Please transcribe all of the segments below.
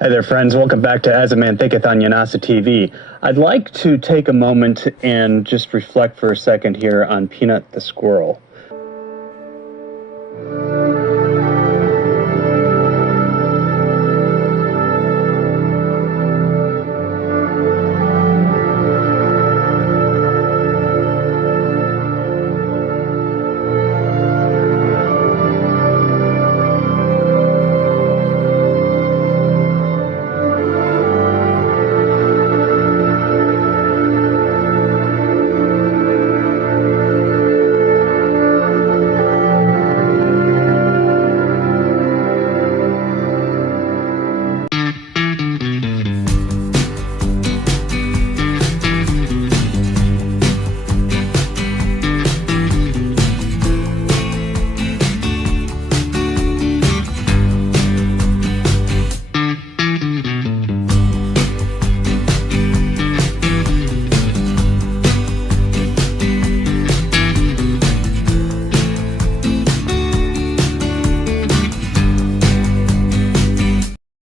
Hi there, friends. Welcome back to As a Man Thinketh on Yanasa TV. I'd like to take a moment and just reflect for a second here on Peanut the squirrel.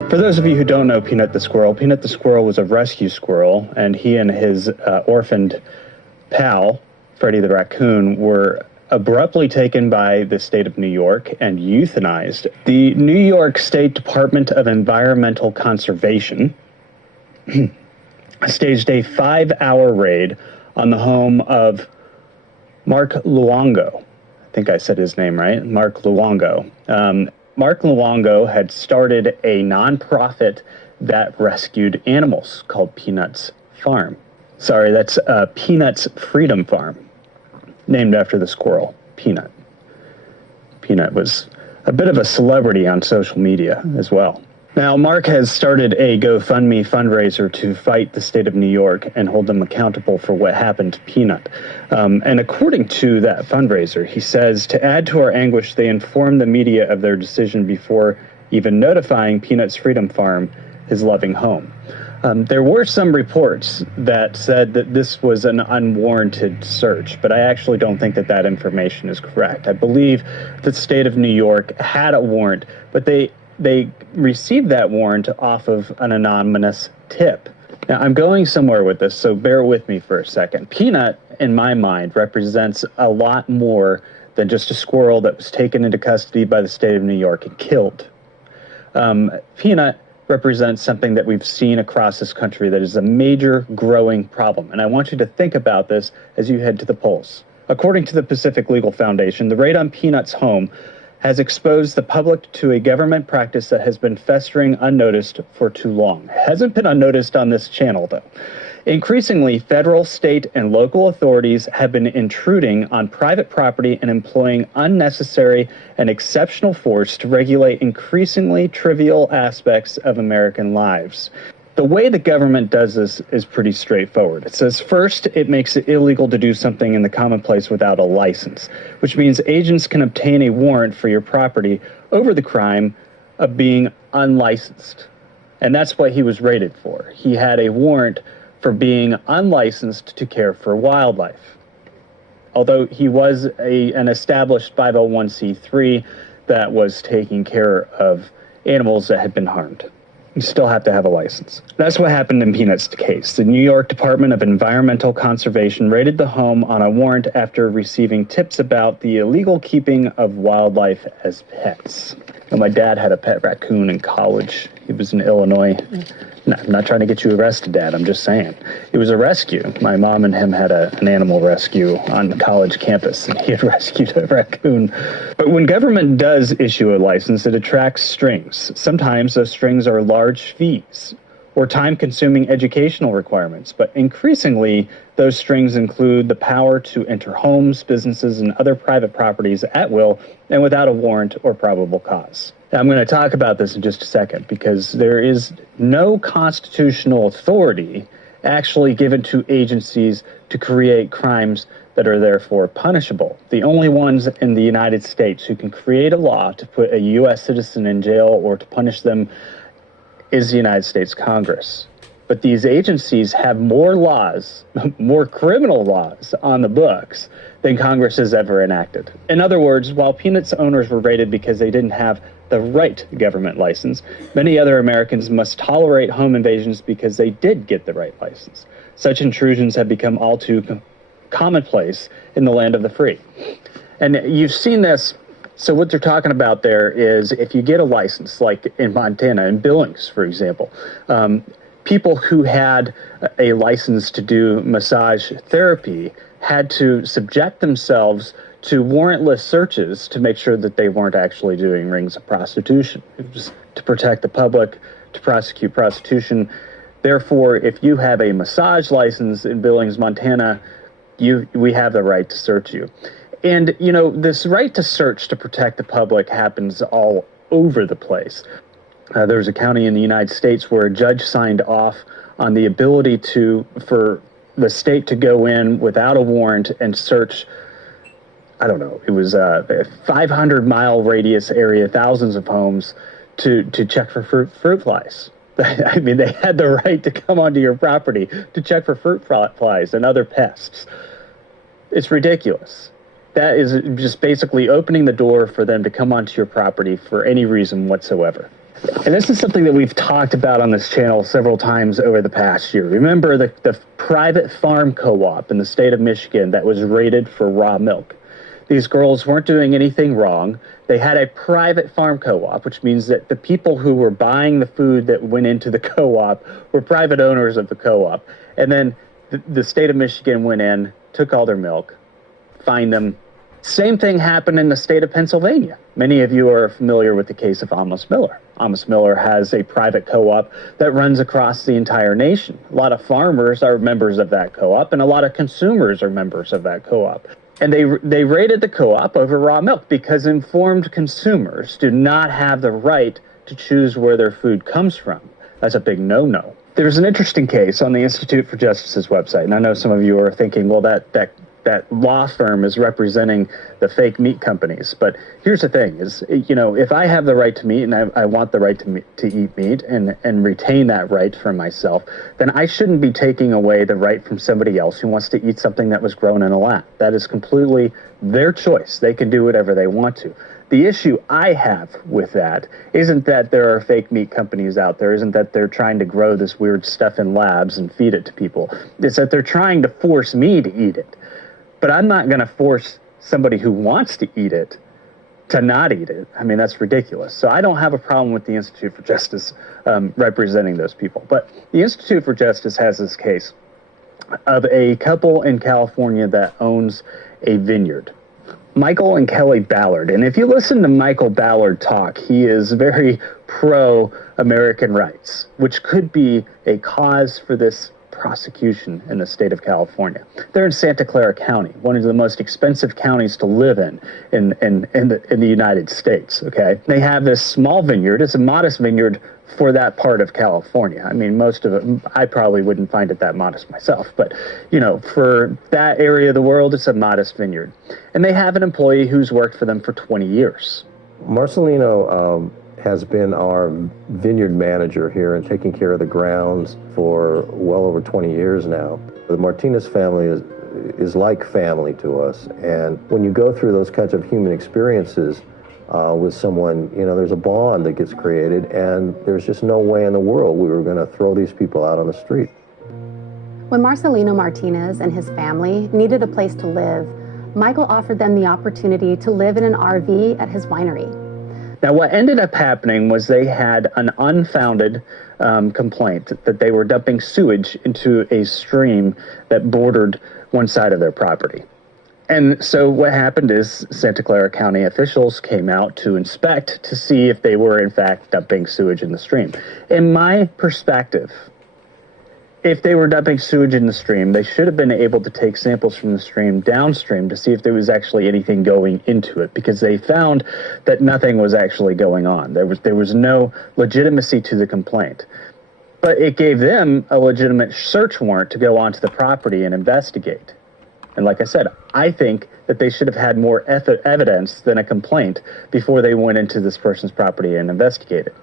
For those of you who don't know Peanut the squirrel was a rescue squirrel, and he and his orphaned pal, Freddie the raccoon, were abruptly taken by the state of New York and euthanized. The New York State Department of Environmental Conservation staged a 5-hour raid on the home of Mark Luongo. I think I said his name right, Mark Luongo. Mark Luongo had started a nonprofit that rescued animals called Peanut's Farm. Sorry, that's Peanut's Freedom Farm, named after the squirrel, Peanut. Peanut was a bit of a celebrity on social media as well. Now, Mark has started a GoFundMe fundraiser to fight the state of New York and hold them accountable for what happened to Peanut. And according to that fundraiser, he says, to add to our anguish, they informed the media of their decision before even notifying Peanut's Freedom Farm his loving home. There were some reports that said that this was an unwarranted search, but I actually don't think that that information is correct. I believe the state of New York had a warrant, but they received that warrant off of an anonymous tip. Now, I'm going somewhere with this, so bear with me for a second. Peanut, in my mind, represents a lot more than just a squirrel that was taken into custody by the state of New York and killed. Peanut represents something that we've seen across this country that is a major growing problem, and I want you to think about this as you head to the polls. According to the Pacific Legal Foundation, the raid on Peanut's home has exposed the public to a government practice that has been festering unnoticed for too long. It hasn't been unnoticed on this channel, though. Increasingly, federal, state, and local authorities have been intruding on private property and employing unnecessary and exceptional force to regulate increasingly trivial aspects of American lives. The way the government does this is pretty straightforward. It says, first, it makes it illegal to do something in the commonplace without a license, which means agents can obtain a warrant for your property over the crime of being unlicensed. And that's what he was raided for. He had a warrant for being unlicensed to care for wildlife. Although he was an established 501c3 that was taking care of animals that had been harmed. You still have to have a license. That's what happened in Peanut's case. The New York Department of Environmental Conservation raided the home on a warrant after receiving tips about the illegal keeping of wildlife as pets. And my dad had a pet raccoon in college. He was in Illinois. No, I'm not trying to get you arrested, Dad. I'm just saying. It was a rescue. My mom and him had an animal rescue on the college campus, and he had rescued a raccoon. But when government does issue a license, it attracts strings. Sometimes those strings are large fees or time-consuming educational requirements, but increasingly, those strings include the power to enter homes, businesses, and other private properties at will and without a warrant or probable cause. Now, I'm going to talk about this in just a second because there is no constitutional authority actually given to agencies to create crimes that are therefore punishable. The only ones in the United States who can create a law to put a U.S. citizen in jail or to punish them is the United States Congress. But these agencies have more laws, more criminal laws on the books than Congress has ever enacted. In other words, while Peanut's owners were raided because they didn't have the right government license. Many other Americans must tolerate home invasions because they did get the right license. Such intrusions have become all too commonplace in the land of the free. And you've seen this. So what they're talking about there is if you get a license, like in Montana, in Billings, for example, people who had a license to do massage therapy had to subject themselves to warrantless searches to make sure that they weren't actually doing rings of prostitution. It was to protect the public, to prosecute prostitution. Therefore, if you have a massage license in Billings, Montana, we have the right to search you. And, you know, this right to search to protect the public happens all over the place. There was a county in the United States where a judge signed off on the ability for the state to go in without a warrant and search, I don't know, it was a 500-mile radius area, thousands of homes, to check for fruit flies. I mean, they had the right to come onto your property to check for fruit flies and other pests. It's ridiculous. That is just basically opening the door for them to come onto your property for any reason whatsoever. And this is something that we've talked about on this channel several times over the past year. Remember the private farm co-op in the state of Michigan that was raided for raw milk? These girls weren't doing anything wrong. They had a private farm co-op, which means that the people who were buying the food that went into the co-op were private owners of the co-op. And then the state of Michigan went in, took all their milk, fined them. Same thing happened in the state of Pennsylvania. Many of you are familiar with the case of Amos Miller. Amos Miller has a private co-op that runs across the entire nation. A lot of farmers are members of that co-op, and a lot of consumers are members of that co-op. And they raided the co-op over raw milk because informed consumers do not have the right to choose where their food comes from. That's a big no-no. There's an interesting case on the Institute for Justice's website, and I know some of you are thinking, well, that law firm is representing the fake meat companies. But here's the thing is, you know, if I have the right to meat and I want the right to eat meat and retain that right for myself, then I shouldn't be taking away the right from somebody else who wants to eat something that was grown in a lab. That is completely their choice. They can do whatever they want to. The issue I have with that isn't that there are fake meat companies out there, isn't that they're trying to grow this weird stuff in labs and feed it to people. It's that they're trying to force me to eat it. But I'm not going to force somebody who wants to eat it to not eat it. I mean, that's ridiculous. So I don't have a problem with the Institute for Justice representing those people. But the Institute for Justice has this case of a couple in California that owns a vineyard. Michael and Kelly Ballard. And if you listen to Michael Ballard talk, he is very pro-American rights, which could be a cause for this prosecution in the state of California. They're in Santa Clara County, one of the most expensive counties to live in the United States. Okay, they have this small vineyard. It's a modest vineyard for that part of California. I mean, most of it, I probably wouldn't find it that modest myself, but you know, for that area of the world, it's a modest vineyard. And they have an employee who's worked for them for 20 years. Marcelino has been our vineyard manager here and taking care of the grounds for well over 20 years now. The Martinez family is like family to us, and when you go through those kinds of human experiences with someone, you know, there's a bond that gets created, and there's just no way in the world we were going to throw these people out on the street. When Marcelino Martinez and his family needed a place to live, Michael offered them the opportunity to live in an RV at his winery. Now, what ended up happening was they had an unfounded complaint that they were dumping sewage into a stream that bordered one side of their property. And so what happened is Santa Clara County officials came out to inspect to see if they were, in fact, dumping sewage in the stream. In my perspective, if they were dumping sewage in the stream, they should have been able to take samples from the stream downstream to see if there was actually anything going into it, because they found that nothing was actually going on. There was no legitimacy to the complaint. But it gave them a legitimate search warrant to go onto the property and investigate. And like I said, I think that they should have had more evidence than a complaint before they went into this person's property and investigated.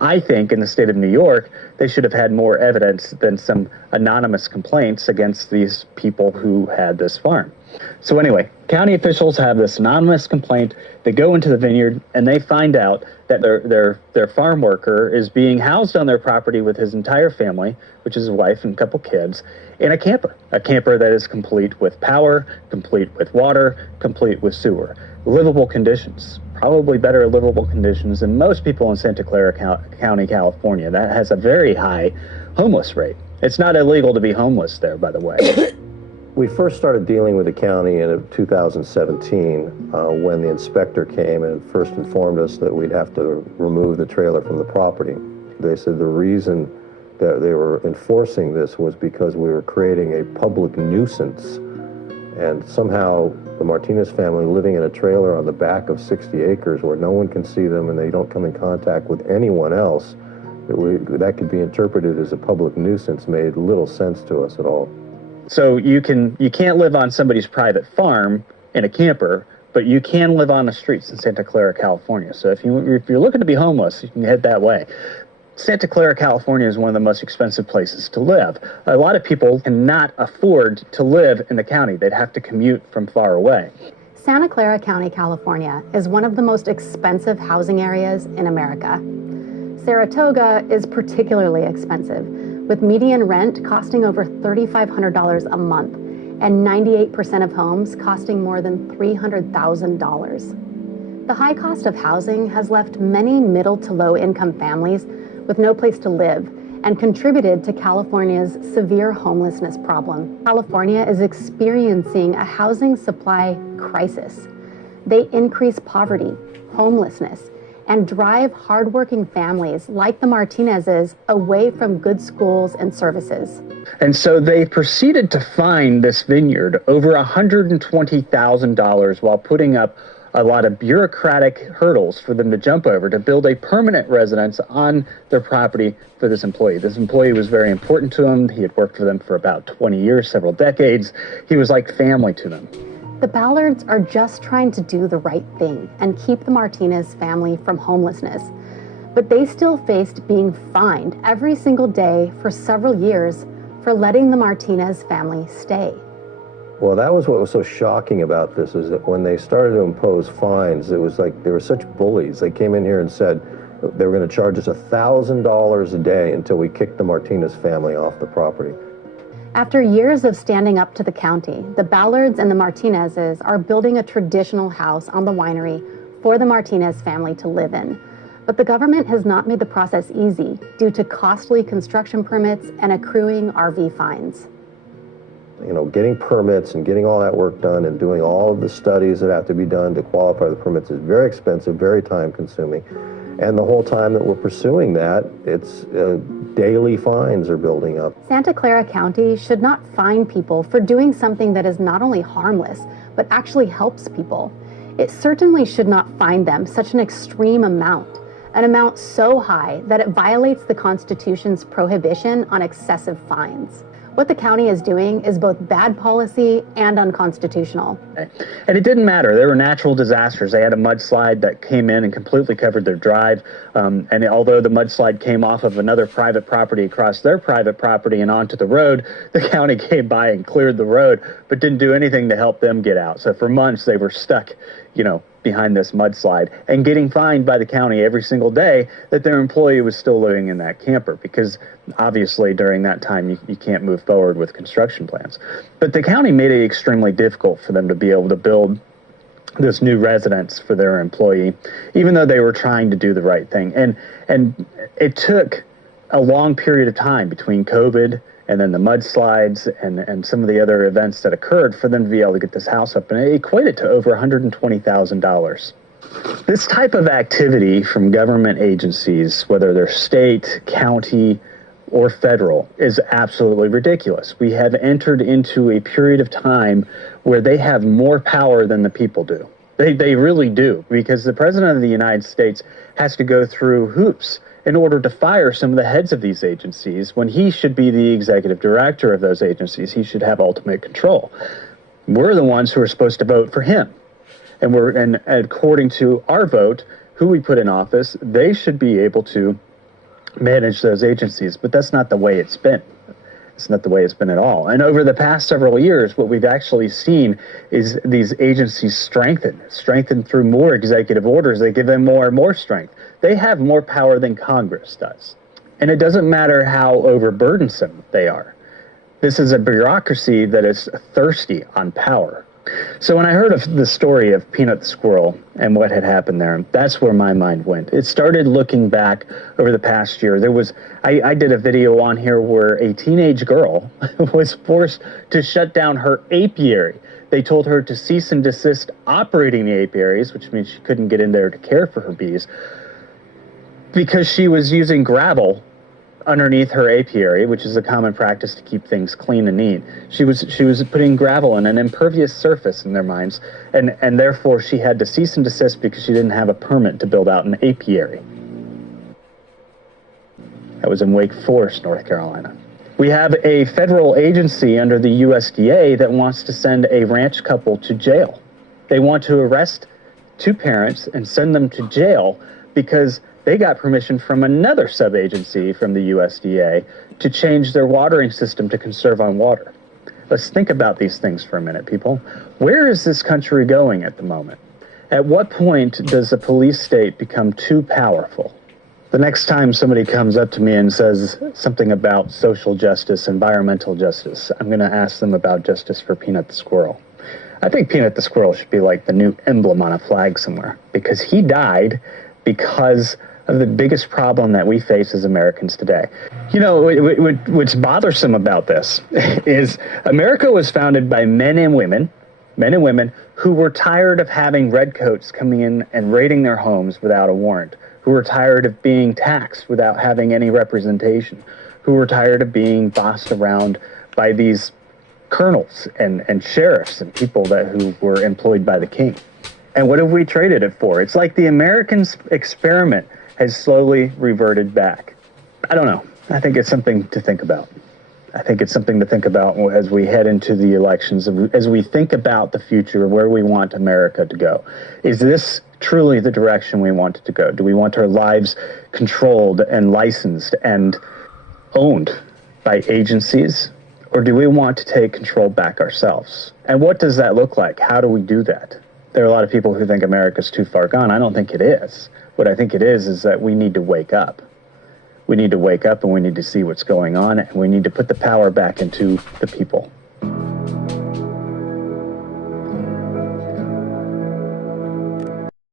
I think in the state of New York, they should have had more evidence than some anonymous complaints against these people who had this farm. So anyway, county officials have this anonymous complaint. They go into the vineyard and they find out that their farm worker is being housed on their property with his entire family, which is his wife and a couple kids, in a camper that is complete with power, complete with water, complete with sewer. Livable conditions, probably better livable conditions than most people in Santa Clara County, California. That has a very high homeless rate. It's not illegal to be homeless there, by the way. We first started dealing with the county in 2017 when the inspector came and first informed us that we'd have to remove the trailer from the property. They said the reason that they were enforcing this was because we were creating a public nuisance, and somehow the Martinez family living in a trailer on the back of 60 acres where no one can see them and they don't come in contact with anyone else, that could be interpreted as a public nuisance made little sense to us at all. So you can't live on somebody's private farm in a camper, but you can live on the streets in Santa Clara, California. So if you're looking to be homeless, you can head that way. Santa Clara, California is one of the most expensive places to live. A lot of people cannot afford to live in the county. They'd have to commute from far away. Santa Clara County, California is one of the most expensive housing areas in America. Saratoga is particularly expensive, with median rent costing over $3,500 a month and 98% of homes costing more than $300,000. The high cost of housing has left many middle to low income families with no place to live and contributed to California's severe homelessness problem. California is experiencing a housing supply crisis. They increase poverty, homelessness, and drive hardworking families like the Martinezes away from good schools and services. And so they proceeded to fine this vineyard over $120,000 while putting up a lot of bureaucratic hurdles for them to jump over to build a permanent residence on their property for this employee. This employee was very important to them. He had worked for them for about 20 years, several decades. He was like family to them. The Ballards are just trying to do the right thing and keep the Martinez family from homelessness. But they still faced being fined every single day for several years for letting the Martinez family stay. Well, that was what was so shocking about this, is that when they started to impose fines, it was like they were such bullies. They came in here and said they were going to charge us $1,000 a day until we kicked the Martinez family off the property. After years of standing up to the county, the Ballards and the Martinezes are building a traditional house on the winery for the Martinez family to live in. But the government has not made the process easy due to costly construction permits and accruing RV fines. You know, getting permits and getting all that work done and doing all of the studies that have to be done to qualify the permits is very expensive, very time consuming. And the whole time that we're pursuing that, it's daily fines are building up. Santa Clara County should not fine people for doing something that is not only harmless, but actually helps people. It certainly should not fine them such an extreme amount, an amount so high that it violates the Constitution's prohibition on excessive fines. What the county is doing is both bad policy and unconstitutional. And it didn't matter. There were natural disasters. They had a mudslide that came in and completely covered their drive. And although the mudslide came off of another private property across their private property and onto the road, the county came by and cleared the road, but didn't do anything to help them get out. So for months, they were stuck, behind this mudslide and getting fined by the county every single day that their employee was still living in that camper, because obviously during that time you can't move forward with construction plans. But the county made it extremely difficult for them to be able to build this new residence for their employee, even though they were trying to do the right thing. And it took a long period of time between COVID and then the mudslides and some of the other events that occurred for them to be able to get this house up, and it equated to over $120,000. This type of activity from government agencies, whether they're state, county, or federal, is absolutely ridiculous. We have entered into a period of time where they have more power than the people do. They really do, because the President of the United States has to go through hoops in order to fire some of the heads of these agencies when he should be the executive director of those agencies. He should have ultimate control. We're the ones who are supposed to vote for him. And according to our vote, who we put in office, they should be able to manage those agencies. But that's not the way it's been. It's not the way it's been at all. And over the past several years, what we've actually seen is these agencies strengthened through more executive orders. They give them more and more strength. They have more power than Congress does. And it doesn't matter how overburdensome they are. This is a bureaucracy that is thirsty on power. So when I heard of the story of Peanut the squirrel and what had happened there, that's where my mind went. It started looking back over the past year. I did a video on here where a teenage girl was forced to shut down her apiary. They told her to cease and desist operating the apiaries, which means she couldn't get in there to care for her bees, because she was using gravel underneath her apiary, which is a common practice to keep things clean and neat. She was putting gravel in an impervious surface in their minds, and therefore she had to cease and desist because she didn't have a permit to build out an apiary. That was in Wake Forest, North Carolina. We have a federal agency under the USDA that wants to send a ranch couple to jail. They want to arrest two parents and send them to jail because they got permission from another sub-agency from the USDA to change their watering system to conserve on water. Let's think about these things for a minute, people. Where is this country going at the moment? At what point does a police state become too powerful? The next time somebody comes up to me and says something about social justice, environmental justice, I'm going to ask them about justice for Peanut the squirrel. I think Peanut the squirrel should be like the new emblem on a flag somewhere, because he died because of the biggest problem that we face as Americans today. You know, what's bothersome about this is America was founded by men and women who were tired of having redcoats coming in and raiding their homes without a warrant, who were tired of being taxed without having any representation, who were tired of being bossed around by these colonels and sheriffs and people who were employed by the king. And what have we traded it for? It's like the American experiment has slowly reverted back. I don't know. I think it's something to think about. I think it's something to think about as we head into the elections, as we think about the future of where we want America to go. Is this truly the direction we want it to go? Do we want our lives controlled and licensed and owned by agencies? Or do we want to take control back ourselves? And what does that look like? How do we do that? There are a lot of people who think America's too far gone. I don't think it is. What I think it is that we need to wake up. We need to wake up and we need to see what's going on, and we need to put the power back into the people.